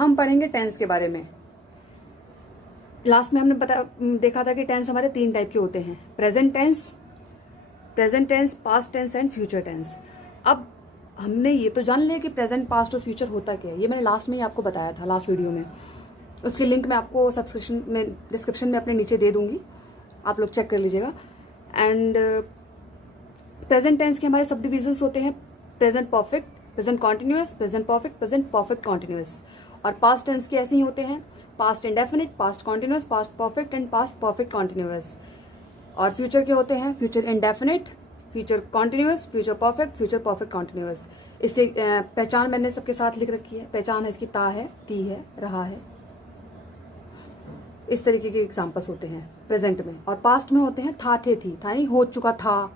हम पढ़ेंगे टेंस के बारे में। लास्ट में हमने देखा था कि टेंस हमारे 3 टाइप के होते हैं, present tense, past tense and future tense. अब हमने ये तो जान लिया कि प्रेजेंट, पास्ट और फ्यूचर होता क्या है। ये मैंने लास्ट में ही आपको बताया था, लास्ट वीडियो में। उसकी लिंक मैं आपको सब्सक्रिप्शन में, डिस्क्रिप्शन में अपने नीचे दे दूंगी, आप लोग चेक कर लीजिएगा। एंड प्रेजेंट टेंस के हमारे सब डिविजन्स होते हैं, present perfect, present continuous, present perfect, present perfect continuous. और पास्ट टेंस के ऐसे ही होते हैं, past indefinite, past continuous, past perfect and past perfect continuous. और फ्यूचर के होते हैं future indefinite, future continuous, future perfect, future perfect continuous. इसकी पहचान मैंने सबके साथ लिख रखी है। पहचान है इसकी ता है, ती है, रहा है। इस तरीके के एग्जाम्पल्स होते हैं प्रेजेंट में। और पास्ट में होते हैं था, थे, थी, था नहीं, हो चुका था,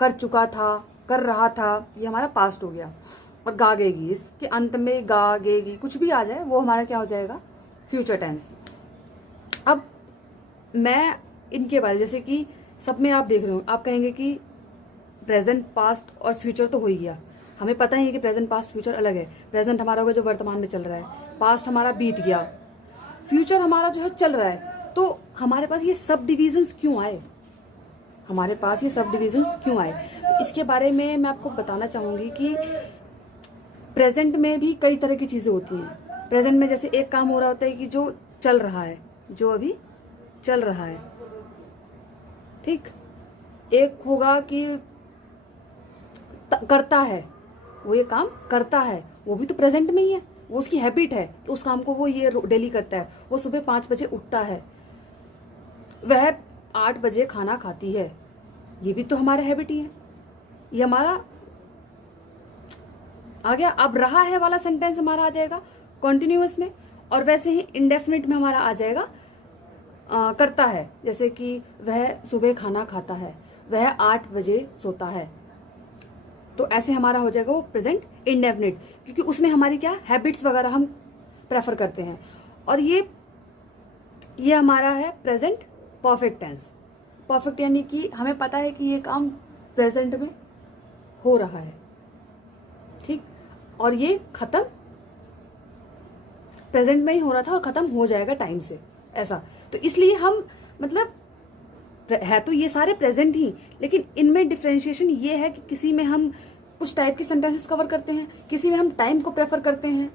कर चुका था, कर रहा था, ये हमारा पास्ट हो गया। और गागेगी, इसके अंत में गागेगी कुछ भी आ जाए वो हमारा क्या हो जाएगा, फ्यूचर टेंस। अब मैं इनके बारे, जैसे कि सब में आप देख रहे हो, आप कहेंगे कि प्रेजेंट, पास्ट और फ्यूचर तो हो ही गया। हमें पता ही है कि प्रेजेंट, पास्ट, फ्यूचर अलग है। प्रेजेंट हमारा होगा जो वर्तमान में चल रहा है, पास्ट हमारा बीत गया, फ्यूचर हमारा जो है चल रहा है। तो हमारे पास ये सब डिविजन्स क्यों आए, हमारे पास ये सब डिविजन्स क्यों आए, तो इसके बारे में मैं आपको बताना चाहूंगी कि प्रेजेंट में भी कई तरह की चीजें होती हैं। प्रेजेंट में जैसे एक काम हो रहा होता है कि जो चल रहा है, जो अभी चल रहा है, ठीक। एक होगा कि करता है, वो ये काम करता है, वो भी तो प्रेजेंट में ही है, वो उसकी हैबिट है कि उस काम को वो ये डेली करता है। वो सुबह 5 बजे उठता है, वह 8 बजे खाना खाती है, ये भी तो हमारा हैबिट ही है, ये हमारा आ गया। अब रहा है वाला सेंटेंस हमारा आ जाएगा कॉन्टिन्यूअस में। और वैसे ही इंडेफिनिट में हमारा आ जाएगा करता है, जैसे कि वह सुबह खाना खाता है, वह 8 बजे सोता है। तो ऐसे हमारा हो जाएगा वो प्रेजेंट इंडेफिनिट, क्योंकि उसमें हमारी क्या हैबिट्स वगैरह हम प्रेफर करते हैं। और ये हमारा है प्रेजेंट परफेक्ट टेंस। परफेक्ट यानी कि हमें पता है कि ये काम प्रेजेंट में हो रहा है, ठीक, और ये खत्म प्रेजेंट में ही हो रहा था और खत्म हो जाएगा टाइम से, ऐसा। तो इसलिए हम मतलब है तो ये सारे प्रेजेंट ही, लेकिन इनमें डिफरेंशिएशन ये है कि किसी में हम कुछ टाइप के सेंटेंसेस कवर करते हैं, किसी में हम टाइम को प्रेफर करते हैं।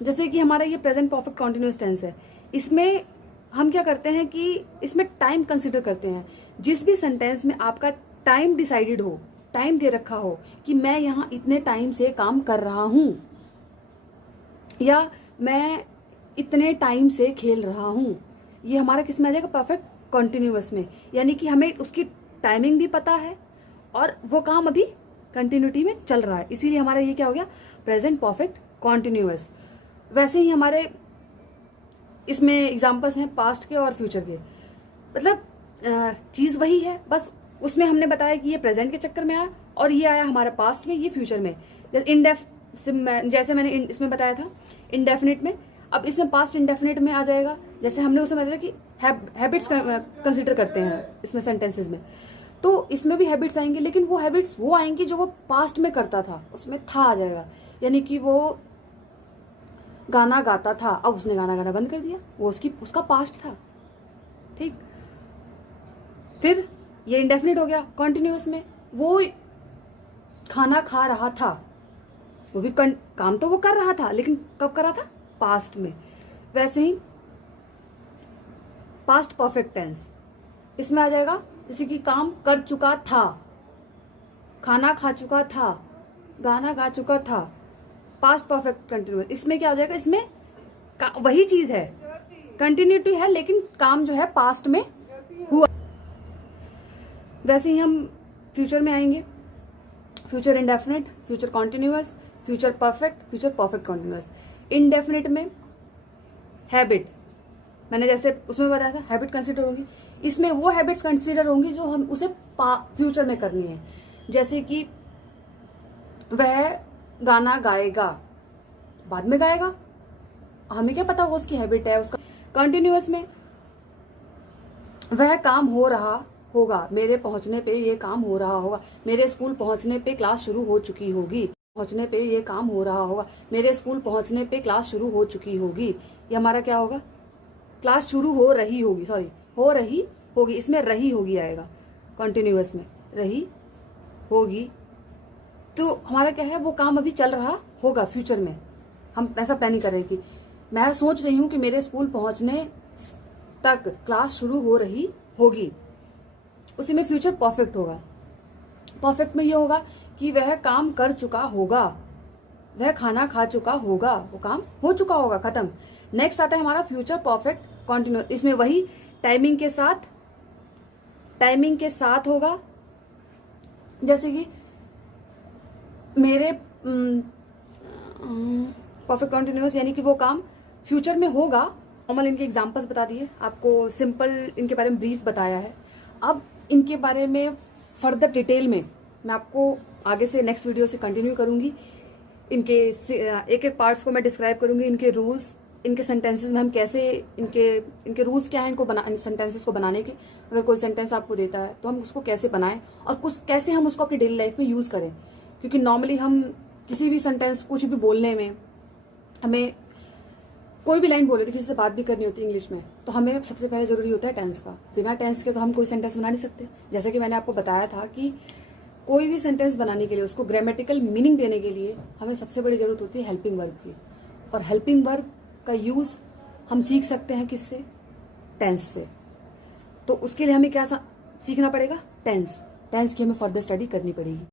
जैसे कि हमारा ये प्रेजेंट परफेक्ट कॉन्टिन्यूअस टेंस है, इसमें हम क्या करते हैं कि इसमें टाइम कंसिडर करते हैं। जिस भी सेंटेंस में आपका टाइम डिसाइडेड हो, टाइम दे रखा हो कि मैं यहाँ इतने टाइम से काम कर रहा हूं, या मैं इतने टाइम से खेल रहा हूं, ये हमारा किस में आ जाएगा, परफेक्ट कॉन्टिन्यूअस में। यानी कि हमें उसकी टाइमिंग भी पता है और वो काम अभी कंटिन्यूटी में चल रहा है, इसीलिए हमारा ये क्या हो गया, प्रेजेंट परफेक्ट कॉन्टिन्यूअस। वैसे ही हमारे इसमें एग्जाम्पल्स हैं पास्ट के और फ्यूचर के, मतलब चीज वही है, बस उसमें हमने बताया कि ये प्रेजेंट के चक्कर में आया और ये आया हमारे पास्ट में, ये फ्यूचर में। जैसे मैंने इसमें बताया था इंडेफिनिट में, अब इसमें पास्ट इंडेफिनिट में आ जाएगा। जैसे हमने उसमें बताया कि हैबिट्स कंसिडर करते हैं इसमें सेंटेंसेस में, तो इसमें भी हैबिट्स आएंगे, लेकिन वो हैबिट्स वो आएंगी जो वो पास्ट में करता था, उसमें था आ जाएगा। यानी कि वो गाना गाता था, अब उसने गाना गाना बंद कर दिया, वो उसका पास्ट था, ठीक। फिर ये इंडेफिनिट हो गया कॉन्टिन्यूअस में, वो खाना खा रहा था, वो भी काम तो वो कर रहा था, लेकिन कब कर रहा था, पास्ट में। वैसे ही पास्ट परफेक्ट टेंस, इसमें आ जाएगा जैसे कि काम कर चुका था, खाना खा चुका था, गाना गा चुका था, पास्ट परफेक्ट कंटिन्यूअस। इसमें क्या हो जाएगा, इसमें वही चीज है, कंटिन्यूटी है, लेकिन काम जो है पास्ट में हुआ। वैसे ही हम फ्यूचर में आएंगे, future indefinite, future continuous, future perfect, future perfect continuous. Indefinite में हैबिट, मैंने जैसे उसमें बताया था हैबिट कंसिडर होंगी, इसमें वो हैबिट्स कंसिडर होंगी जो हम उसे फ्यूचर में करनी है। जैसे कि वह गाना गाएगा, बाद में गाएगा, हमें क्या पता वो उसकी हैबिट है उसका। कंटिन्यूअस में वह काम हो रहा होगा, मेरे पहुंचने पे ये काम हो रहा होगा, मेरे स्कूल पहुंचने पे क्लास शुरू हो चुकी होगी। पहुंचने पे ये काम हो रहा होगा, मेरे स्कूल पहुंचने पे क्लास शुरू हो चुकी होगी, ये हमारा क्या होगा, क्लास शुरू हो रही होगी, सॉरी हो रही होगी, इसमें रही होगी आएगा, कॉन्टिन्यूअस में रही होगी। तो हमारा क्या है, वो काम अभी चल रहा होगा फ्यूचर में, हम ऐसा प्लानिंग कर रहे हैं कि मैं सोच रही हूँ कि मेरे स्कूल पहुंचने तक क्लास शुरू हो रही होगी, उसी में फ्यूचर परफेक्ट होगा। परफेक्ट में ये होगा कि वह काम कर चुका होगा, वह खाना खा चुका होगा, वो काम हो चुका होगा, खत्म। नेक्स्ट आता है हमारा फ्यूचर परफेक्ट कॉन्टिन्यूअस, इसमें वही टाइमिंग के साथ होगा। जैसे कि मेरे परफेक्ट कॉन्टिन्यूअस यानी कि वो काम फ्यूचर में होगा। नॉर्मल इनके एग्जांपल्स बता दिए आपको, सिंपल इनके बारे में ब्रीफ बताया है। अब इनके बारे में फर्दर डिटेल में मैं आपको आगे से नेक्स्ट वीडियो से कंटिन्यू करूंगी। इनके एक एक पार्ट्स को मैं डिस्क्राइब करूंगी, इनके रूल्स, इनके सेंटेंसेस में हम कैसे, इनके रूल्स क्या हैं इनको सेंटेंसेस को बनाने के। अगर कोई सेंटेंस आपको देता है तो हम उसको कैसे बनाएं और कैसे हम उसको अपनी डेली लाइफ में यूज करें, क्योंकि नॉर्मली हम किसी भी सेंटेंस कुछ भी बोलने में, हमें कोई भी लाइन बोले तो किसी से बात भी करनी होती है इंग्लिश में, तो हमें सबसे पहले जरूरी होता है टेंस का। बिना टेंस के तो हम कोई सेंटेंस बना नहीं सकते। जैसे कि मैंने आपको बताया था कि कोई भी सेंटेंस बनाने के लिए, उसको ग्रामेटिकल मीनिंग देने के लिए हमें सबसे बड़ी जरूरत होती है हेल्पिंग वर्ब की। और हेल्पिंग वर्ब का यूज हम सीख सकते हैं किससे, टेंस से। तो उसके लिए हमें क्या सीखना पड़ेगा, टेंस की हमें फर्दर स्टडी करनी पड़ेगी।